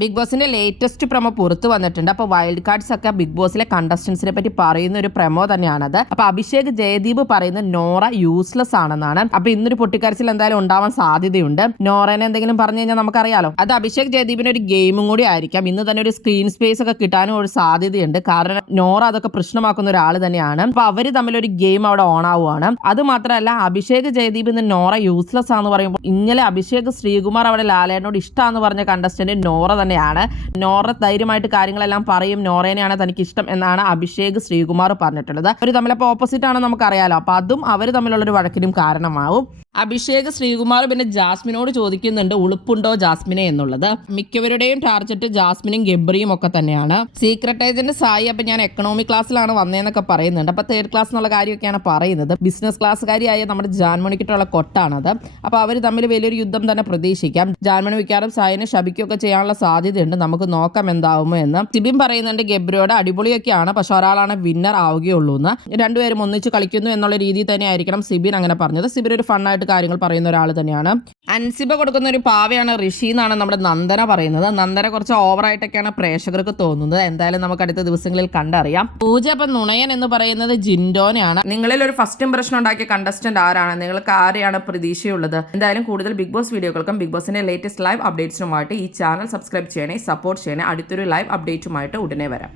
Big ബോസിന്റെ latest promo പുറത്തു വന്നിട്ടുണ്ട്. അപ്പോൾ വൈൽഡ് കാർഡ്സ് ഒക്കെ ബിഗ് ബോസിലെ കണ്ടസ്റ്റൻസിനെ പറ്റി പറയുന്ന ഒരു പ്രൊമോ തന്നെയാണത്. അപ്പോൾ അഭിഷേക് ജയദീപ് പറയുന്നത് നോറ യൂസ്ലെസ് ആണെന്നാണ്. അപ്പോൾ ഇന്നൊരു പൊട്ടിക്കരച്ചിൽ എന്തായാലും ഉണ്ടാവാൻ സാധ്യതയുണ്ട്. നോറനെ എന്തെങ്കിലും പറഞ്ഞു കഴിഞ്ഞാൽ നമുക്കറിയാലോ, അത് അഭിഷേക് ജയദീപിന്റെ ഒരു ഗെയിമും കൂടി ആയിരിക്കാം. ഇന്ന് തന്നെ ഒരു സ്ക്രീൻ സ്പേസ് ഒക്കെ കിട്ടാനും ഒരു സാധ്യതയുണ്ട്. കാരണം നോറ അതൊക്കെ പ്രശ്നമാക്കുന്ന ഒരാൾ തന്നെയാണ്. അപ്പൊ അവര് തമ്മിലൊരു ഗെയിം അവിടെ ഓൺ ആവുകയാണ്. അത് മാത്രമല്ല, അഭിഷേക് ജയദീപ് ഇന്ന് നോറ യൂസ്ലെസ് ആണെന്ന് പറയുമ്പോൾ ഇന്നലെ അഭിഷേക് ശ്രീകുമാർ അവിടെ ലാലേട്ടനോട് ഇഷ്ടമാണെന്ന് പറഞ്ഞ കണ്ടസ്റ്റന്റ് നോറ തന്നെയാണ്. നോറ ധൈര്യമായിട്ട് കാര്യങ്ങളെല്ലാം പറയും, നോറേനെയാണ് തനിക്ക് ഇഷ്ടം എന്നാണ് അഭിഷേക് ശ്രീകുമാർ പറഞ്ഞിട്ടുള്ളത്. അവർ തമ്മിലപ്പോൾ ഓപ്പോസിറ്റ് ആണെന്ന് നമുക്കറിയാലോ. അപ്പൊ അതും അവർ തമ്മിലുള്ളൊരു വഴക്കിനും കാരണമാവും. അഭിഷേക് ശ്രീകുമാർ പിന്നെ ജാസ്മിനോട് ചോദിക്കുന്നുണ്ട് ഉളുപ്പുണ്ടോ ജാസ്മിനെ എന്നുള്ളത്. മിക്കവരുടെയും ടാർഗറ്റ് ജാസ്മിനും ഗബ്രിയും ഒക്കെ തന്നെയാണ്. സീക്രട്ട് ഏജന്റ് സായി അപ്പൊ ഞാൻ എക്കണോമി ക്ലാസ്സിലാണ് വന്നതെന്നൊക്കെ പറയുന്നുണ്ട്. അപ്പൊ തേർഡ് ക്ലാസ് എന്നുള്ള കാര്യമൊക്കെയാണ് പറയുന്നത്. ബിസിനസ് ക്ലാസ്സുകാരിയായ നമ്മുടെ ജാൻമണിക്കിട്ടുള്ള കൊട്ടാണത്. അപ്പൊ അവർ തമ്മിൽ വലിയൊരു യുദ്ധം തന്നെ പ്രതീക്ഷിക്കാം. ജാൻമണി മിക്കാറും സായിനെ ശപിക്കുകയൊക്കെ ചെയ്യാനുള്ള സാധ്യതയുണ്ട്. നമുക്ക് നോക്കാം എന്താവുമോ എന്ന്. സിബിൻ പറയുന്നുണ്ട് ഗബ്രിയോട് അടിപൊളിയൊക്കെയാണ്, പക്ഷെ ഒരാളാണ് വിന്നർ ആവുകയുള്ളൂ എന്ന്. രണ്ടുപേരും ഒന്നിച്ച് കളിക്കുന്നു എന്നുള്ള രീതിയിൽ തന്നെ ആയിരിക്കണം സിബിൻ അങ്ങനെ പറഞ്ഞത്. സിബിൻ ഒരു ഫണ്ണായിട്ട് കാര്യങ്ങൾ പറയുന്ന ഒരാൾ തന്നെയാണ്. അൻസിബ കൊടുക്കുന്ന ഒരു പാവയാണ് ഋഷി എന്നാണ് നമ്മുടെ നന്ദന പറയുന്നത്. നന്ദന കുറച്ച് ഓവറായിട്ടൊക്കെയാണ് പ്രേക്ഷകർക്ക് തോന്നുന്നത്. എന്തായാലും നമുക്ക് അടുത്ത ദിവസങ്ങളിൽ കണ്ടറിയാം. പൂജ അപ്പം നുണയൻ എന്ന് പറയുന്നത് ജിൻഡോനെയാണ്. നിങ്ങളിൽ ഒരു ഫസ്റ്റ് ഇംപ്രഷൻ ഉണ്ടാക്കിയ കണ്ടസ്റ്റന്റ് ആരാണ്? നിങ്ങൾക്ക് ആരെയാണ് പ്രതീക്ഷയുള്ളത്? എന്തായാലും കൂടുതൽ ബിഗ് ബോസ് വീഡിയോകൾക്കും ബിഗ് ബോസിന്റെ ലേറ്റസ്റ്റ് ലൈവ് അപ്ഡേറ്റ്സിനുമായിട്ട് ഈ ചാനൽ സബ്സ്ക്രൈബ് ചെയ്യണേ, സപ്പോർട്ട് ചെയ്യണേ. അടുത്തൊരു ലൈവ് അപ്ഡേറ്റുമായിട്ട് ഉടനെ വരാം.